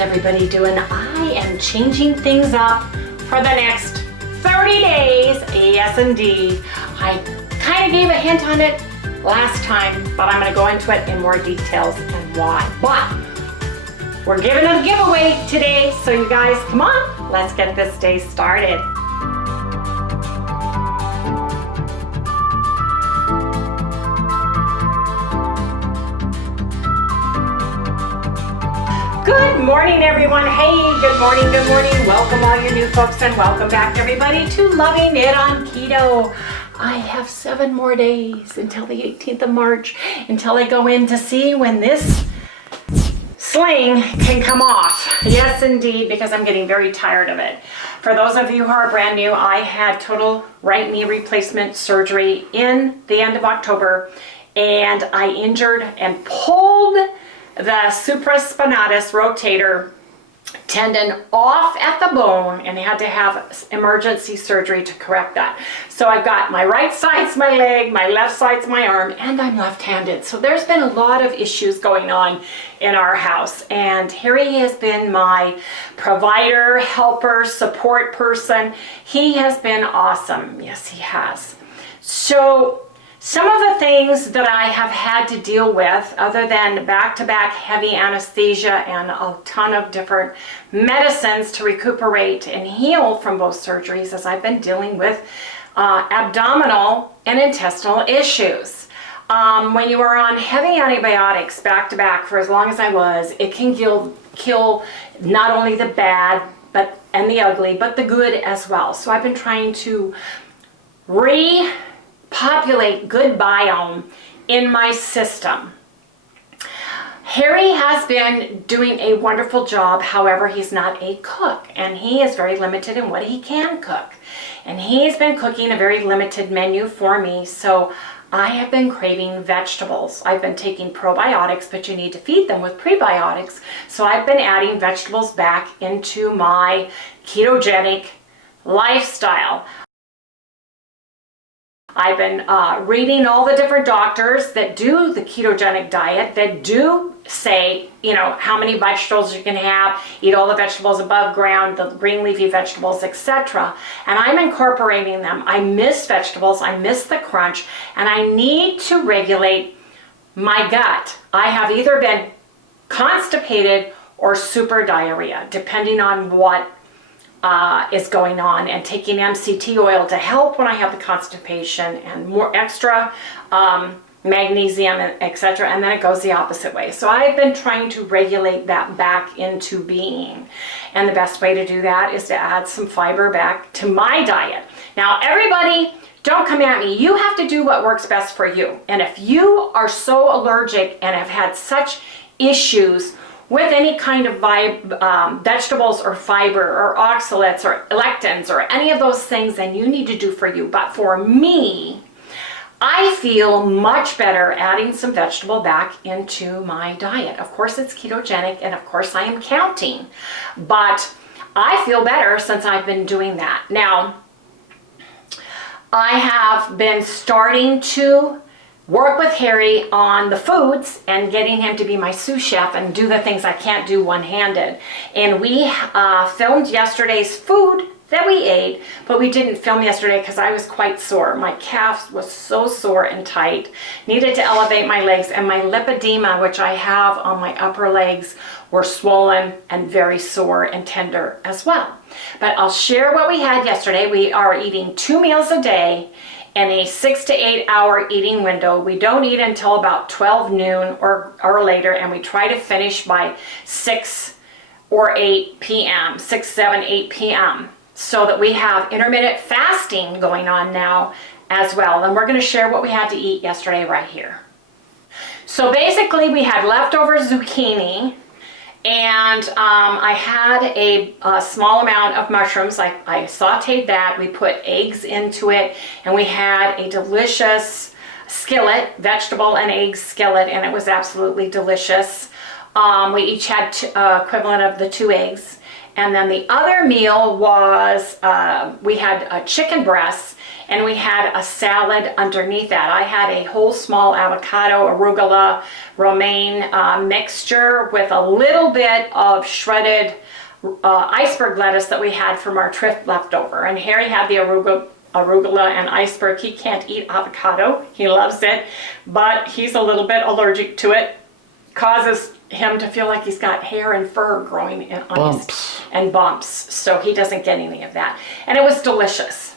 everybody doing? I am changing things up for the next 30 days. Yes, indeed. I kind of gave a hint on it last time, but I'm going to go into it in more details and why. But we're giving a giveaway today, so you guys, come on, let's get this day started. Good morning, everyone. Hey, good morning, good morning. Welcome all you new folks and welcome back everybody to Loving It on Keto. I have 7 more days until the 18th of March, until I go in to see when this sling can come off. Yes, indeed, because I'm getting very tired of it. For those of you who are brand new, I had total right knee replacement surgery in the end of October, and I injured and pulled the supraspinatus rotator tendon off at the bone and had to have emergency surgery to correct that. So I've got my right side's my leg, my left side's my arm, and I'm left-handed. So there's been a lot of issues going on in our house, and Harry has been my provider, helper, support person. He has been awesome. Yes, he has. So some of the things that I have had to deal with, other than back-to-back heavy anesthesia and a ton of different medicines to recuperate and heal from both surgeries, as I've been dealing with abdominal and intestinal issues. When you are on heavy antibiotics back-to-back for as long as I was, it can kill not only the bad and the ugly, but the good as well. So I've been trying to repopulate good biome in my system. Harry has been doing a wonderful job. However, he's not a cook, and he is very limited in what he can cook. And he's been cooking a very limited menu for me, so I have been craving vegetables. I've been taking probiotics, but you need to feed them with prebiotics. So I've been adding vegetables back into my ketogenic lifestyle. I've been reading all the different doctors that do the ketogenic diet, that do say, you know, how many vegetables you can have, eat all the vegetables above ground, the green leafy vegetables, etc. And I'm incorporating them. I miss vegetables, I miss the crunch, and I need to regulate my gut. I have either been constipated or super diarrhea, depending on what is going on, and taking MCT oil to help when I have the constipation and more extra magnesium, etc. And then it goes the opposite way. So I've been trying to regulate that back into being. And the best way to do that is to add some fiber back to my diet. Now, everybody, don't come at me. You have to do what works best for you. And if you are so allergic and have had such issues with any kind of vegetables or fiber or oxalates or lectins or any of those things, then you need to do for you. But for me, I feel much better adding some vegetable back into my diet. Of course, it's ketogenic, and of course I am counting, but I feel better since I've been doing that. Now, I have been starting to work with Harry on the foods and getting him to be my sous chef and do the things I can't do one-handed. And we filmed yesterday's food that we ate, but we didn't film yesterday because I was quite sore. My calf was so sore and tight. Needed to elevate my legs, and my lipedema, which I have on my upper legs, were swollen and very sore and tender as well. But I'll share what we had yesterday. We are eating 2 meals a day in a 6 to 8 hour eating window. We don't eat until about 12 noon or later, and we try to finish by 6 or 8 p.m., 6, 7, 8 p.m., so that we have intermittent fasting going on now as well. And we're going to share what we had to eat yesterday right here. So basically, we had leftover zucchini, and I had a small amount of mushrooms. I sauteed that. We put eggs into it, and we had a delicious skillet, vegetable and egg skillet, and it was absolutely delicious. We each had equivalent of the 2 eggs. And then the other meal was, we had chicken breasts, and we had a salad underneath that. I had a whole small avocado, arugula, romaine mixture with a little bit of shredded iceberg lettuce that we had from our trip left over. And Harry had the arugula and iceberg. He can't eat avocado. He loves it, but he's a little bit allergic to it. Causes him to feel like he's got hair and fur growing on his and bumps, so he doesn't get any of that. And it was delicious.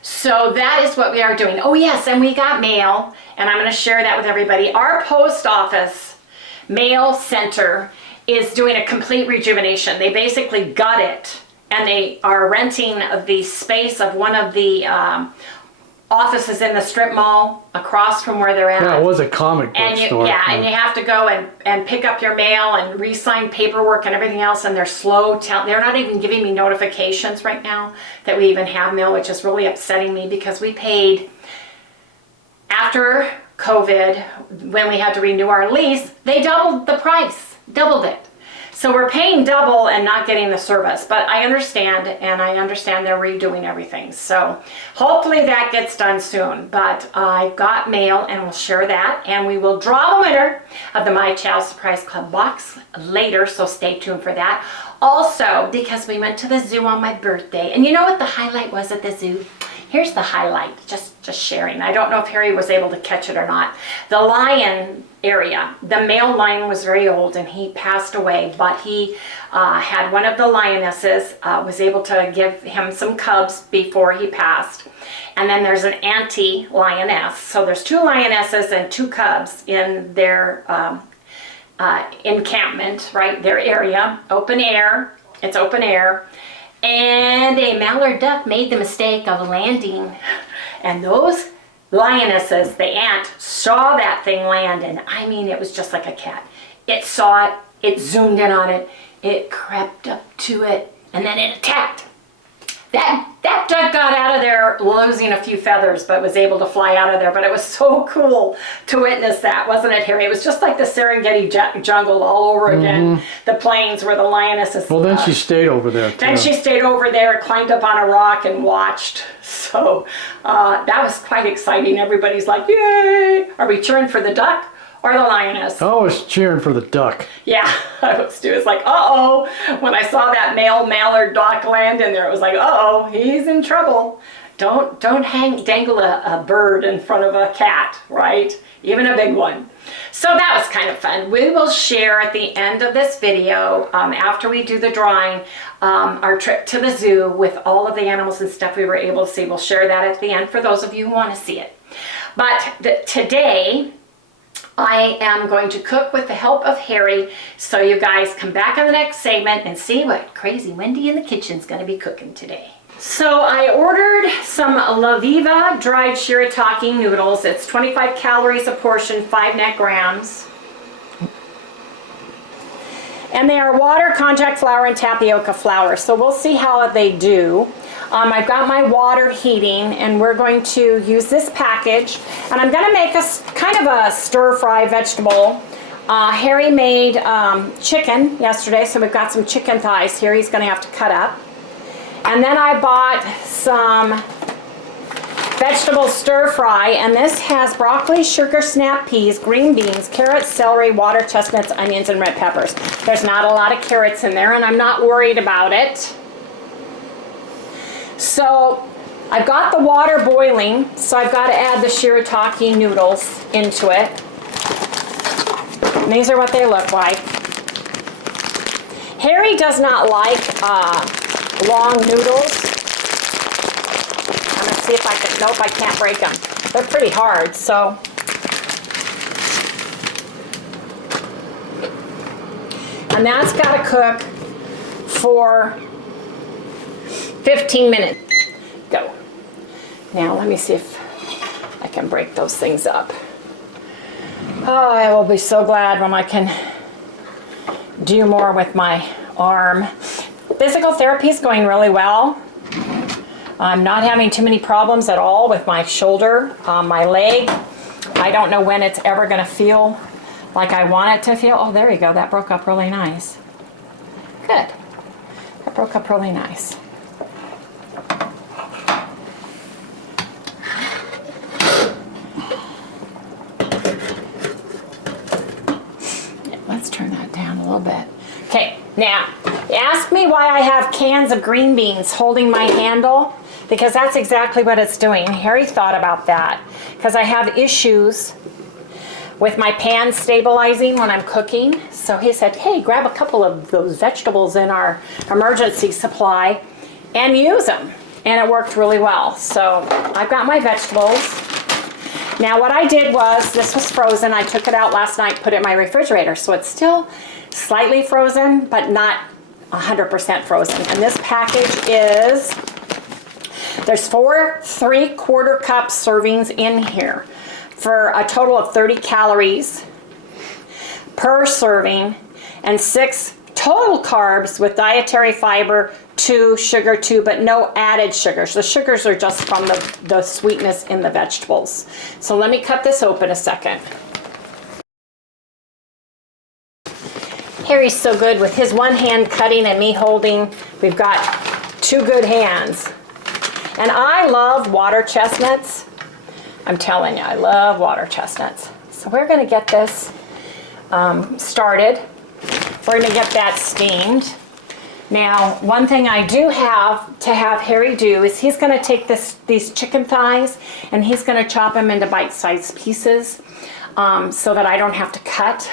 So that is what we are doing. Oh yes, and we got mail, and I'm going to share that with everybody. Our post office mail center is doing a complete rejuvenation. They basically gut it, and they are renting the space of one of the offices in the strip mall across from where they're at. Yeah, it was a comic book store. Yeah, and you have to go and pick up your mail and re-sign paperwork and everything else, and they're slow. They're not even giving me notifications right now that we even have mail, which is really upsetting me because we paid, after COVID, when we had to renew our lease, they doubled the price, doubled it. So we're paying double and not getting the service, but I understand, and I understand they're redoing everything. So hopefully that gets done soon, but I got mail and we'll share that, and we will draw the winner of the My Chow Surprise Club box later, so stay tuned for that. Also, because we went to the zoo on my birthday, and you know what the highlight was at the zoo? Here's the highlight, just sharing. I don't know if Harry was able to catch it or not. The lion area, the male lion was very old and he passed away, but he had one of the lionesses, was able to give him some cubs before he passed. And then there's an anti-lioness. So there's 2 lionesses and 2 cubs in their encampment, right? Their area, open air. It's open air. And a mallard duck made the mistake of landing, and those lionesses, the ant, saw that thing land, and I mean, it was just like a cat. It saw it, it zoomed in on it, it crept up to it, and then it attacked. That duck got out of there losing a few feathers, but was able to fly out of there. But it was so cool to witness that, wasn't it, Harry? It was just like the Serengeti jungle all over again. The plains where the lionesses. Well, then she stayed over there too. Then she stayed over there, climbed up on a rock and watched. So that was quite exciting. Everybody's like, yay! Are we cheering for the duck or the lioness? I was cheering for the duck. Yeah, I was too. It's like, uh-oh. When I saw that male mallard duck land in there, it was like, uh-oh, he's in trouble. Don't dangle a bird in front of a cat, right? Even a big one. So that was kind of fun. We will share at the end of this video, after we do the drawing, our trip to the zoo with all of the animals and stuff we were able to see. We'll share that at the end for those of you who want to see it. But today, I am going to cook with the help of Harry, so you guys come back in the next segment and see what crazy Wendy in the kitchen's going to be cooking today. So I ordered some La Viva dried shirataki noodles. It's 25 calories a portion, 5 net grams. And they are water, contact flour, and tapioca flour. So we'll see how they do. I've got my water heating, and we're going to use this package. And I'm going to make a kind of a stir-fry vegetable. Harry made chicken yesterday, so we've got some chicken thighs here he's going to have to cut up. And then I bought some vegetable stir-fry, and this has broccoli, sugar snap peas, green beans, carrots, celery, water chestnuts, onions, and red peppers. There's not a lot of carrots in there, and I'm not worried about it. So I've got the water boiling, so I've got to add the shirataki noodles into it. And these are what they look like. Harry does not like long noodles. I'm going to see if I can, nope, I can't break them. They're pretty hard, so. And that's got to cook for 15 minutes. Go. Now let me see if I can break those things up. Oh, I will be so glad when I can do more with my arm. Physical therapy is going really well. I'm not having too many problems at all with my shoulder, my leg. I don't know when it's ever going to feel like I want it to feel. Oh, there you go. That broke up really nice. Good. That broke up really nice. let's turn that down a little bit. Okay, now, ask me why I have cans of green beans holding my handle, because that's exactly what it's doing. Harry thought about that, because I have issues with my pan stabilizing when I'm cooking. So he said, hey, grab a couple of those vegetables in our emergency supply and use them. And it worked really well. So I've got my vegetables. Now what I did was, this was frozen. I took it out last night, put it in my refrigerator. So it's still slightly frozen, but not 100% frozen. And this package is, there's 4 3/4 cup servings in here for a total of 30 calories per serving and 6 total carbs with dietary fiber, 2 sugar, 2, but no added sugars. The sugars are just from the sweetness in the vegetables. So let me cut this open a second. Harry's so good with his one hand cutting and me holding. We've got 2 good hands. And I love water chestnuts. I'm telling you, I love water chestnuts. So we're gonna get this started. We're gonna get that steamed. Now, one thing I do have to have Harry do is he's gonna take these chicken thighs and he's gonna chop them into bite-sized pieces so that I don't have to cut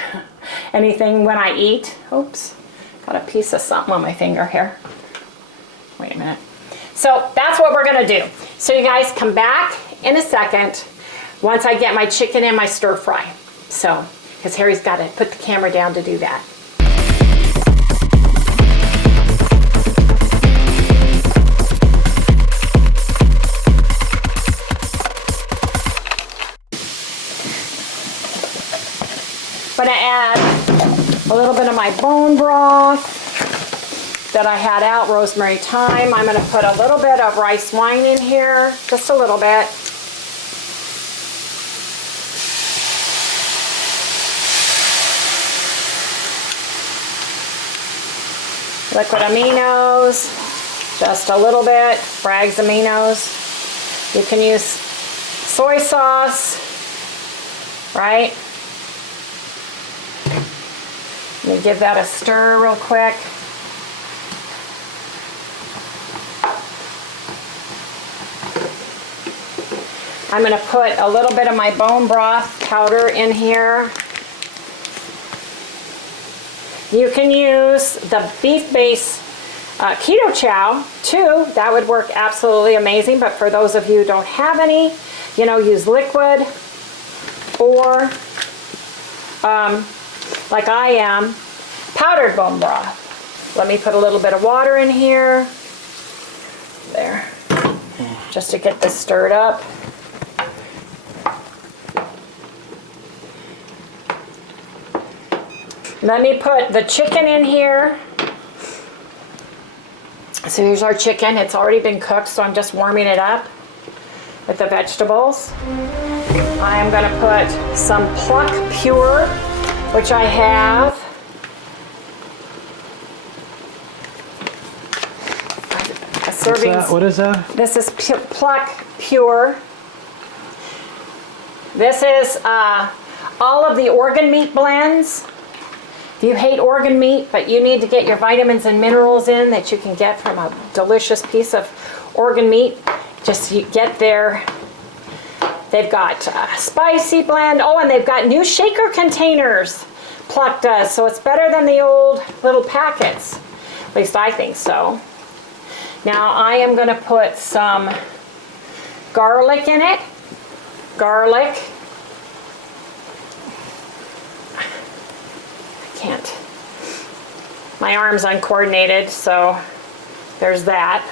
anything when I eat. Oops, got a piece of something on my finger here. Wait a minute. So that's what we're gonna do. So you guys come back in a second once I get my chicken in my stir fry. So, because Harry's got to put the camera down to do that. I'm gonna add a little bit of my bone broth that I had out, rosemary, thyme. I'm gonna put a little bit of rice wine in here, just a little bit. Liquid aminos, just a little bit, Bragg's aminos. You can use soy sauce, right? Let me give that a stir real quick. I'm going to put a little bit of my bone broth powder in here. You can use the beef base keto chow too. That would work absolutely amazing. But for those of you who don't have any, you know, use liquid or like I am, powdered bone broth. Let me put a little bit of water in here. There. Just to get this stirred up. Let me put the chicken in here. So here's our chicken. It's already been cooked, so I'm just warming it up with the vegetables. I'm going to put some PLUCK Pure, which I have. A serving. What is that? This is PLUCK Pure. This is all of the organ meat blends. If you hate organ meat, but you need to get your vitamins and minerals in that you can get from a delicious piece of organ meat, just you get there. They've got spicy blend. Oh, and they've got new shaker containers. PLUCK does, so it's better than the old little packets. At least I think so. Now I am going to put some garlic in it. Garlic. Can't. My arm's uncoordinated, so there's that.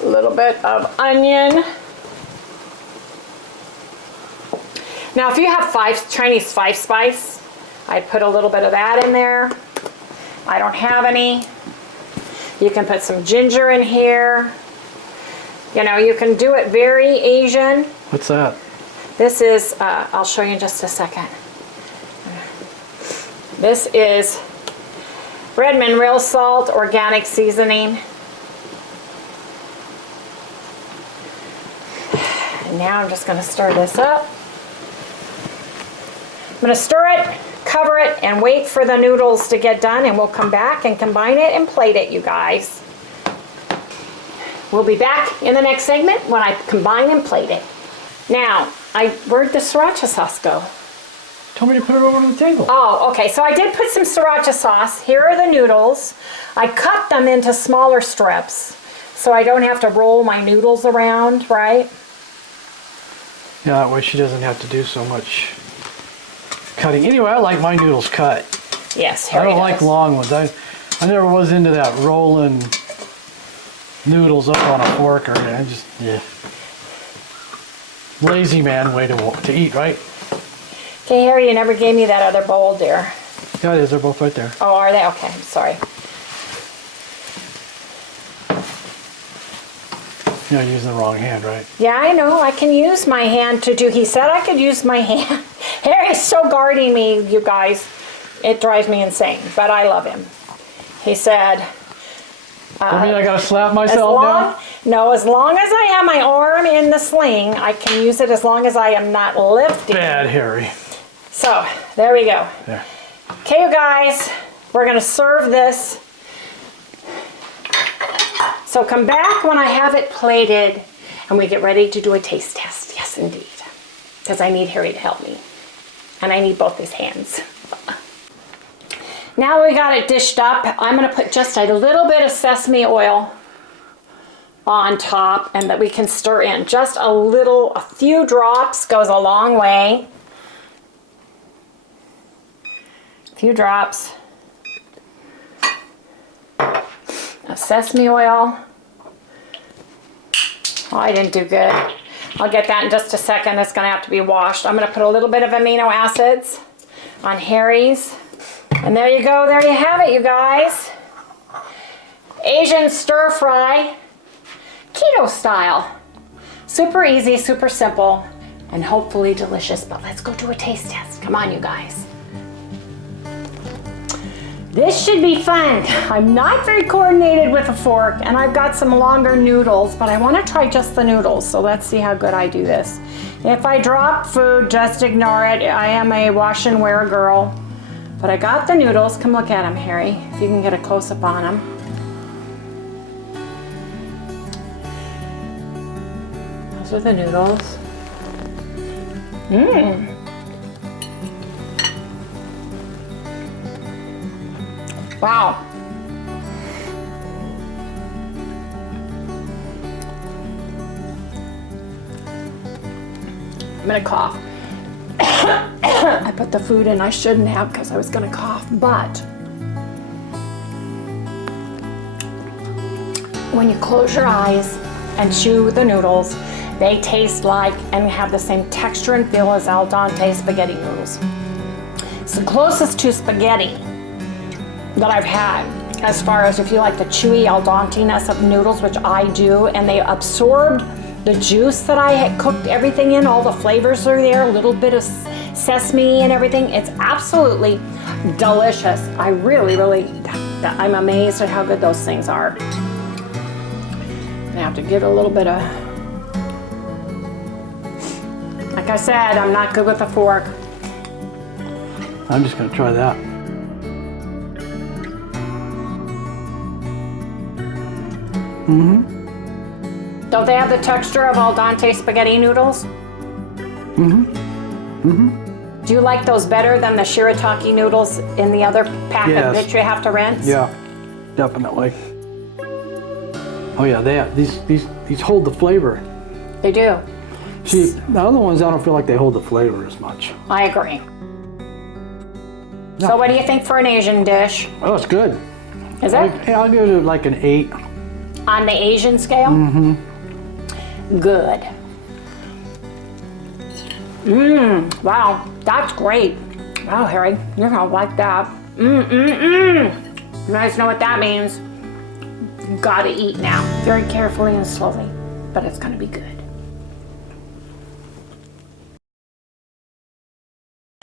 A little bit of onion. Now, if you have Chinese 5-spice, I'd put a little bit of that in there. I don't have any. You can put some ginger in here. You know, you can do it very Asian. What's that? This is, I'll show you in just a second. This is Redmond Real Salt Organic Seasoning. And now I'm just going to stir this up. I'm going to stir it, cover it and wait for the noodles to get done, and we'll come back and combine it and plate it, you guys. We'll be back in the next segment when I combine and plate it. Now, where'd the sriracha sauce go? Told me to put it over on the table. Oh, okay, so I did put some sriracha sauce. Here are the noodles. I cut them into smaller strips so I don't have to roll my noodles around, right? Yeah, that way she doesn't have to do so much cutting. Anyway, I like my noodles cut. Yes, I don't like long ones. I never was into that rolling noodles up on a fork or anything. I just, yeah. Lazy man way to eat, right? Okay, Harry, you never gave me that other bowl, dear. Yeah, it is. They're both right there. Oh, are they? Okay, I'm sorry. You're using the wrong hand, right? Yeah, I know. I can use my hand to do. He said I could use my hand. Harry's so guarding me, you guys. It drives me insane, but I love him. He said... I mean, I gotta slap myself now? No, as long as I have my arm in the sling, I can use it as long as I am not lifting. Bad Harry. So, there we go. There. Okay, you guys, we're gonna serve this. So come back when I have it plated and we get ready to do a taste test. Yes, indeed. Because I need Harry to help me. And I need both his hands. Now we got it dished up, I'm going to put just a little bit of sesame oil on top and that we can stir in. Just a few drops goes a long way. A few drops of sesame oil. Oh, I didn't do good. I'll get that in just a second. It's going to have to be washed. I'm going to put a little bit of amino acids on Harry's. And there you go, there you have it, you guys. Asian stir fry, keto style. Super easy, super simple, and hopefully delicious. But let's go do a taste test. Come on, you guys. This should be fun. I'm not very coordinated with a fork, and I've got some longer noodles, but I want to try just the noodles, so let's see how good I do this. If I drop food, just ignore it. I am a wash and wear girl. But I got the noodles. Come look at them, Harry, if you can get a close-up on them. Those are the noodles. Mmm. Wow. I'm gonna cough. I put the food in I shouldn't have because I was gonna cough, but when you close your eyes and chew the noodles, they taste like and have the same texture and feel as al dente spaghetti noodles. It's the closest to spaghetti that I've had as far as if you like the chewy al dente-ness of noodles, which I do, and they absorbed the juice that I had cooked everything in, all the flavors are there, a little bit of sesame and everything. It's absolutely delicious. I really, I'm amazed at how good those things are. I'm gonna have to get a little bit of, like I said, I'm not good with a fork. I'm just gonna try that. Mm-hmm. Don't they have the texture of al dente spaghetti noodles? Mm-hmm. Mm-hmm. Do you like those better than the shirataki noodles in the other packet that you have to rinse? Yeah, definitely. Oh yeah, these hold the flavor. They do. See, the other ones I don't feel like they hold the flavor as much. I agree. No. So what do you think for an Asian dish? Oh, it's good. Is it? I'll give it like an 8. On the Asian scale? Mm-hmm. Good. Mmm, wow, that's great. Wow, Harry, you're gonna like that. You guys know what that means. You gotta eat now. Very carefully and slowly, but it's gonna be good.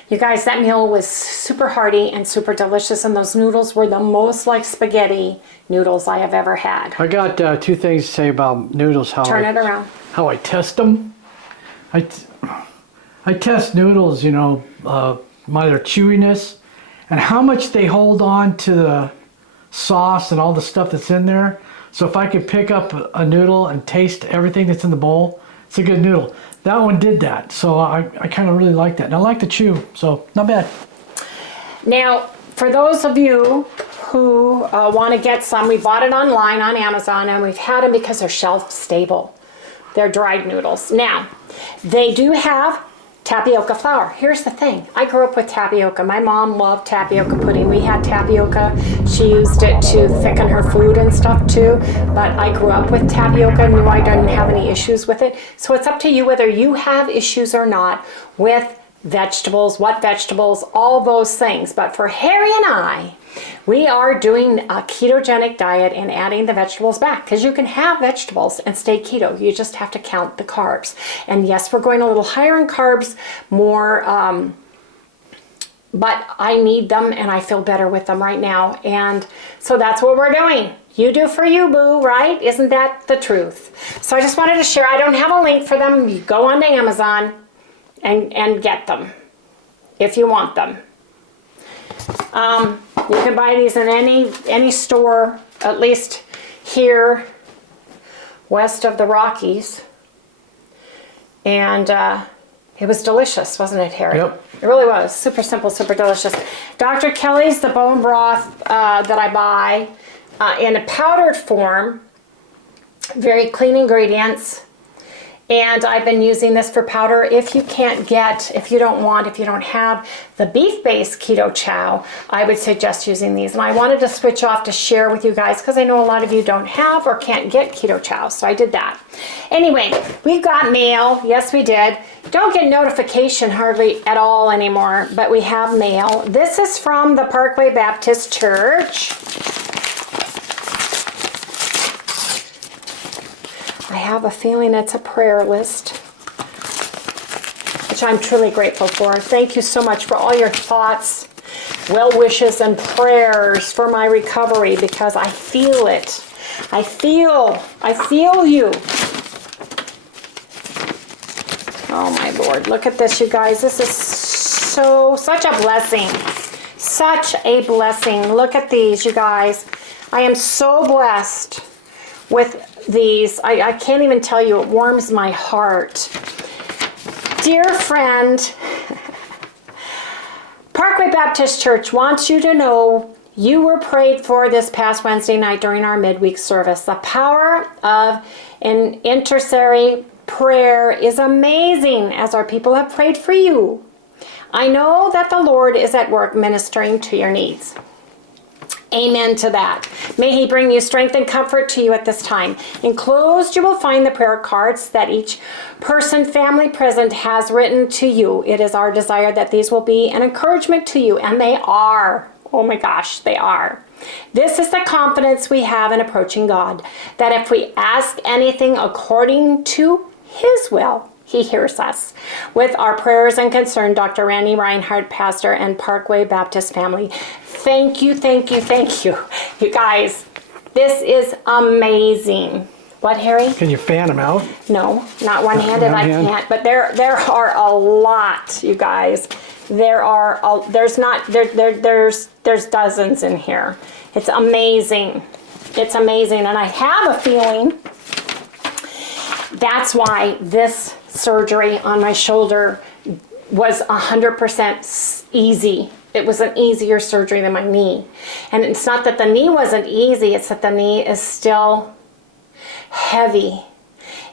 You guys, that meal was super hearty and super delicious, and those noodles were the most like spaghetti noodles I have ever had. I got 2 things to say about noodles. Turn it around. How I test them. I test noodles, you know, by their chewiness and how much they hold on to the sauce and all the stuff that's in there. So if I could pick up a noodle and taste everything that's in the bowl, it's a good noodle. That one did that, so I kind of really like that. And I like the chew, so not bad. Now, for those of you who want to get some, we bought it online on Amazon, and we've had them because they're shelf stable. They're dried noodles. Now, they do have tapioca flour. Here's the thing. I grew up with tapioca. My mom loved tapioca pudding. We had tapioca. She used it to thicken her food and stuff too. But I grew up with tapioca, knew I didn't have any issues with it. So it's up to you whether you have issues or not with vegetables, what vegetables, all those things. But for Harry and I, we are doing a ketogenic diet and adding the vegetables back, because you can have vegetables and stay keto. You just have to count the carbs. And yes, we're going a little higher in carbs, more, but I need them and I feel better with them right now. And so that's what we're doing. You do for you, boo, right? Isn't that the truth? So I just wanted to share. I don't have a link for them. You go on to Amazon and get them if you want them. You can buy these in any store, at least here west of the Rockies. And it was delicious, wasn't it, Harry? Yep. It really was. Super simple, super delicious. Dr. Kelly's the bone broth that I buy in a powdered form. Very clean ingredients. And I've been using this for powder. If you can't get, if you don't have the beef-based keto chow, I would suggest using these. And I wanted to switch off to share with you guys because I know a lot of you don't have or can't get keto chow, so I did that. Anyway, we've got mail. Yes, we did. Don't get notification hardly at all anymore, but we have mail. This is from the Parkway Baptist Church. I have a feeling it's a prayer list, which I'm truly grateful for. Thank you so much for all your thoughts, well wishes, and prayers for my recovery, because I feel it. I feel you. Oh my Lord, look at this, you guys. This is such a blessing. Such a blessing. Look at these, you guys. I am so blessed with these. I can't even tell you, it warms my heart. Dear friend, Parkway Baptist Church wants you to know you were prayed for this past Wednesday night during our midweek service. The power of an intercessory prayer is amazing, as our people have prayed for you. I know that the Lord is at work ministering to your needs. Amen to that. May He bring you strength and comfort to you at this time. Enclosed, you will find the prayer cards that each person, family present has written to you. It is our desire that these will be an encouragement to you, and they are. Oh my gosh, they are. This is the confidence we have in approaching God, that if we ask anything according to His will, He hears us. With our prayers and concern, Dr. Randy Reinhardt, pastor and Parkway Baptist family. Thank you, thank you, thank you. You guys, this is amazing. What, Harry? Can you fan them out? No, not one-handed, I can't. But there are a lot, you guys. There's dozens in here. It's amazing. It's amazing. And I have a feeling that's why this surgery on my shoulder was 100% easy. It was an easier surgery than my knee. And it's not that the knee wasn't easy, it's that the knee is still heavy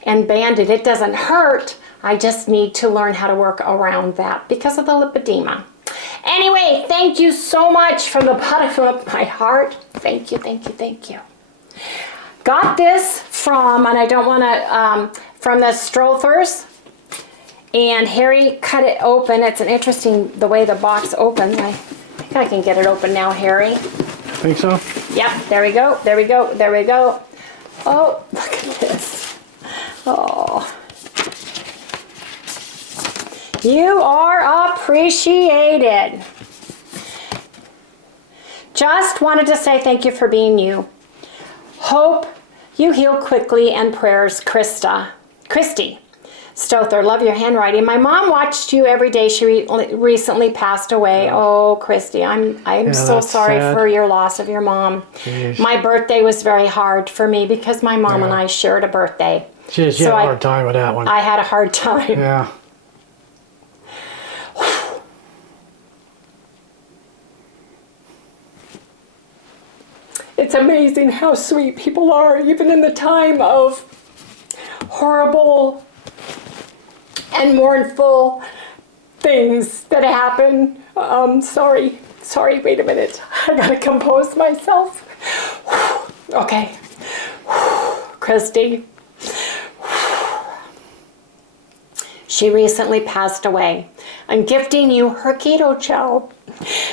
and banded. It doesn't hurt. I just need to learn how to work around that because of the lipedema. Anyway, thank you so much from the bottom of my heart. Thank you, thank you, thank you. Got this from, and I don't want to, from the Strothers. And Harry cut it open. It's an interesting, the way the box opens. I think I can get it open now, Harry. Think so? Yep, there we go, there we go, there we go. Oh, look at this. Oh. You are appreciated. Just wanted to say thank you for being you. Hope you heal quickly, and prayers, Christy. Stother, love your handwriting. My mom watched you every day. She recently passed away. Yeah. Oh, Christy, I'm so sorry for your loss of your mom. Jeez. My birthday was very hard for me because my mom and I shared a birthday. She had a hard time with that one. I had a hard time. Yeah. It's amazing how sweet people are, even in the time of horrible and mournful things that happen. Sorry, wait a minute. I gotta compose myself. Okay. Christy. She recently passed away. I'm gifting you her Keto CHOW.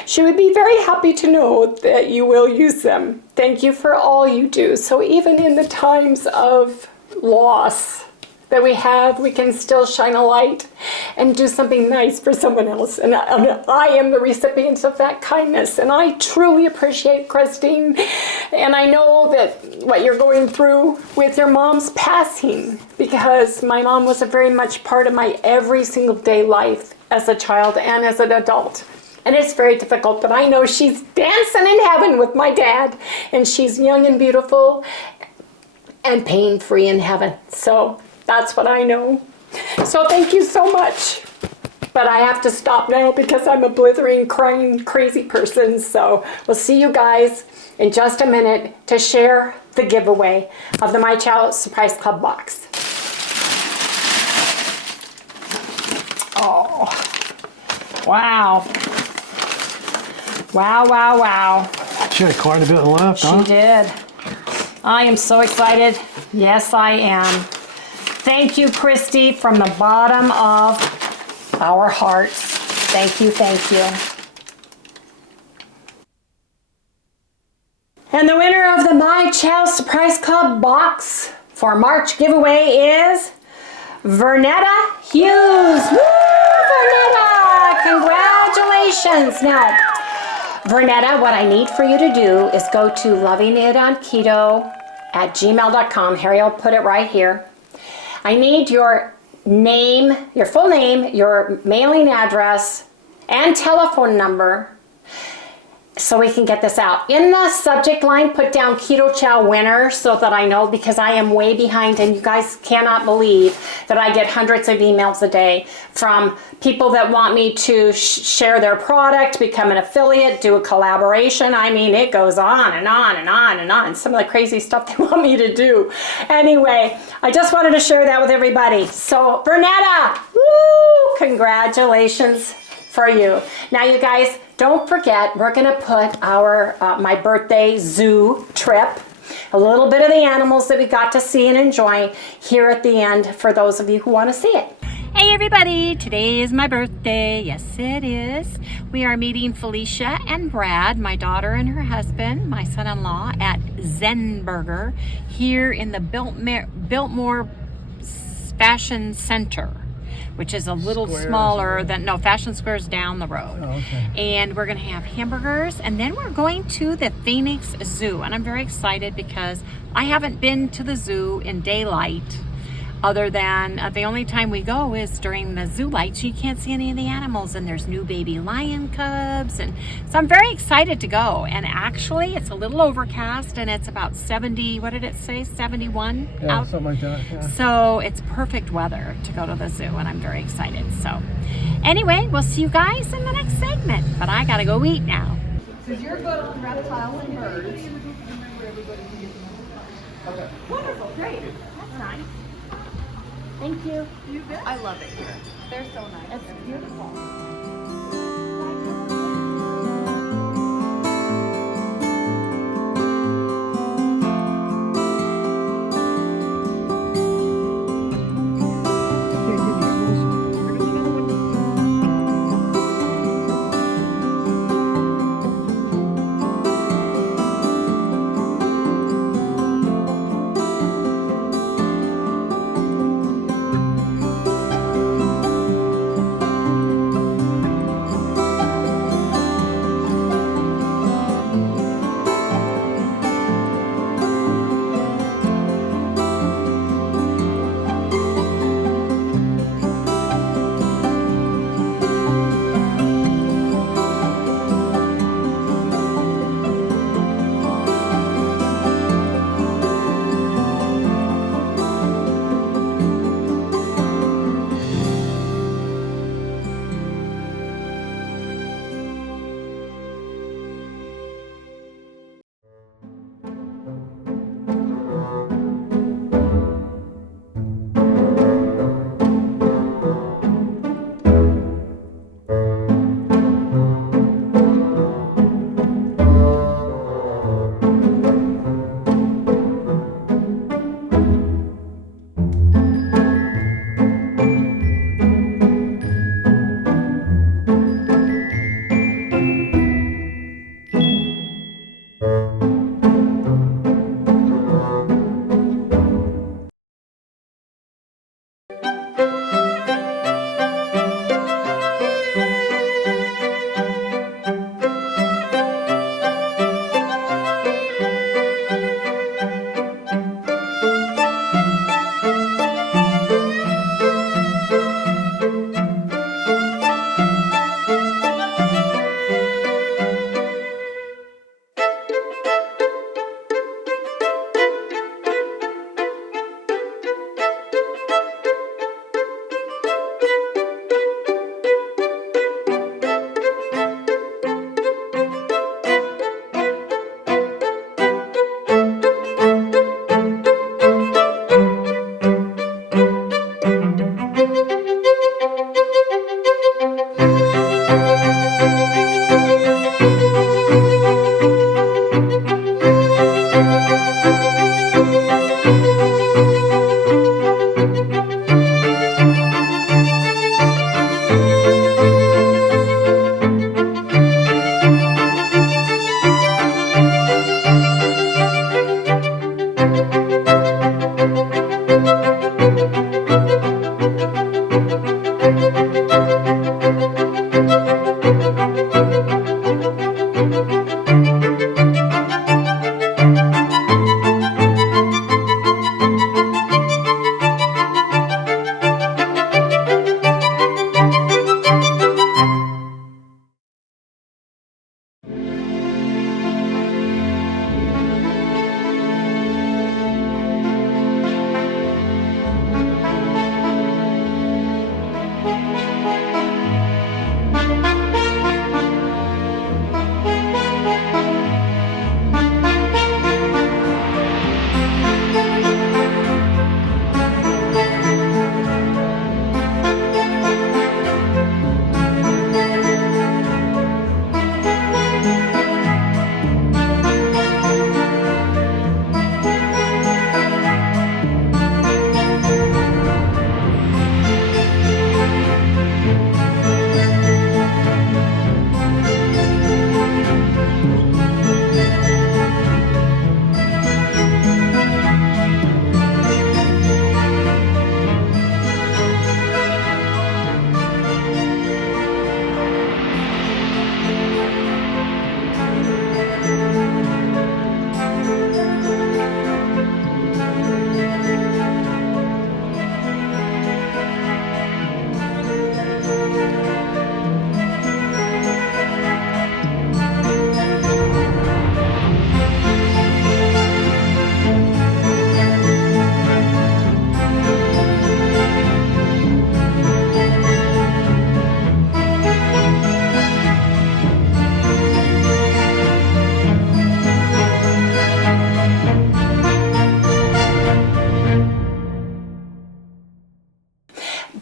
She would be very happy to know that you will use them. Thank you for all you do. So even in the times of loss that we have, we can still shine a light and do something nice for someone else. And I am the recipient of that kindness. And I truly appreciate Christine. And I know that what you're going through with your mom's passing, because my mom was a very much part of my every single day life as a child and as an adult. And it's very difficult, but I know she's dancing in heaven with my dad. And she's young and beautiful and pain-free in heaven. So that's what I know. So thank you so much. But I have to stop now because I'm a blithering, crying, crazy person. So we'll see you guys in just a minute to share the giveaway of the My Chow Surprise Club box. Oh, wow. Wow, wow, wow. She had quite a bit left, huh? She did. I am so excited. Yes, I am. Thank you, Christy, from the bottom of our hearts. Thank you, thank you. And the winner of the My Chow Surprise Club box for March giveaway is Vernetta Hughes. Woo, Vernetta! Congratulations. Now, Vernetta, what I need for you to do is go to lovingItOnKeto@gmail.com. Harry will put it right here. I need your name, your full name, your mailing address, and telephone number so we can get this out. In the subject line, put down Keto CHOW winner so that I know, because I am way behind and you guys cannot believe that I get hundreds of emails a day from people that want me to share their product, become an affiliate, do a collaboration. I mean, it goes on and on and on and on. Some of the crazy stuff they want me to do. Anyway, I just wanted to share that with everybody. So, Vernetta, woo, congratulations for you. Now, you guys, don't forget, we're gonna put our my birthday zoo trip, a little bit of the animals that we got to see and enjoy here at the end for those of you who want to see it. Hey everybody, today is my birthday. Yes, it is. We are meeting Felicia and Brad, my daughter and her husband, my son-in-law, at Zen Burger here in the Biltmore Fashion Center, which is a little smaller than, no, Fashion Square is down the road. Oh, okay. And we're gonna have hamburgers, and then we're going to the Phoenix Zoo. And I'm very excited because I haven't been to the zoo in daylight, other than the only time we go is during the zoo lights. You can't see any of the animals, and there's new baby lion cubs. And so I'm very excited to go. And actually, it's a little overcast, and it's about 70, what did it say, 71 yeah, out? Something like that, yeah. So it's perfect weather to go to the zoo, and I'm very excited. So anyway, we'll see you guys in the next segment, but I gotta go eat now. Because you're good on reptiles and birds. Okay. Wonderful, great. That's nice. Thank you. You bet. I love it here. They're so nice. It's beautiful.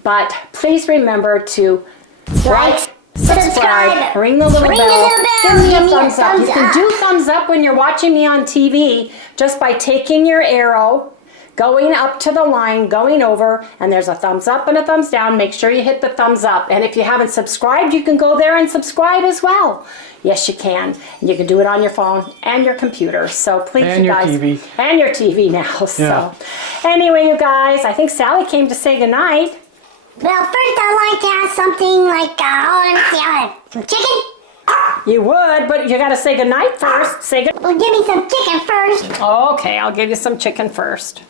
But please remember to like, subscribe, ring the little bell, give me a thumbs up. You can do thumbs up when you're watching me on TV just by taking your arrow, going up to the line, going over, and there's a thumbs up and a thumbs down. Make sure you hit the thumbs up. And if you haven't subscribed, you can go there and subscribe as well. Yes, you can. And you can do it on your phone and your computer. So please, And you your guys. TV. And your TV now. Yeah. So anyway, you guys, I think Sally came to say goodnight. Well, first I'd like to have something like, let me see, some chicken? You would, but you got to say goodnight first. Say good. Well, give me some chicken first. Okay, I'll give you some chicken first.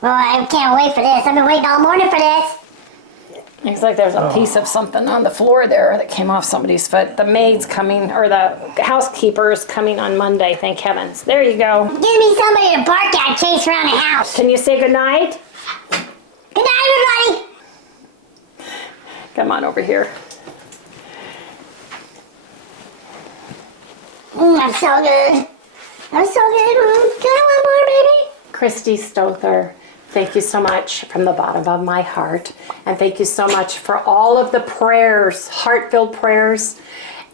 Well, I can't wait for this. I've been waiting all morning for this. Looks like there's a piece of something on the floor there that came off somebody's foot. The maid's coming, or the housekeeper's coming on Monday, thank heavens. There you go. Give me somebody to bark at, chase around the house. Can you say goodnight? Good night, everybody. Come on over here. I'm so good. I'm so good. Can I want more, baby? Christy Stother, thank you so much from the bottom of my heart. And thank you so much for all of the prayers, heart-filled prayers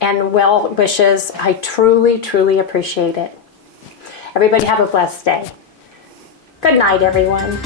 and well wishes. I truly, truly appreciate it. Everybody have a blessed day. Good night, everyone.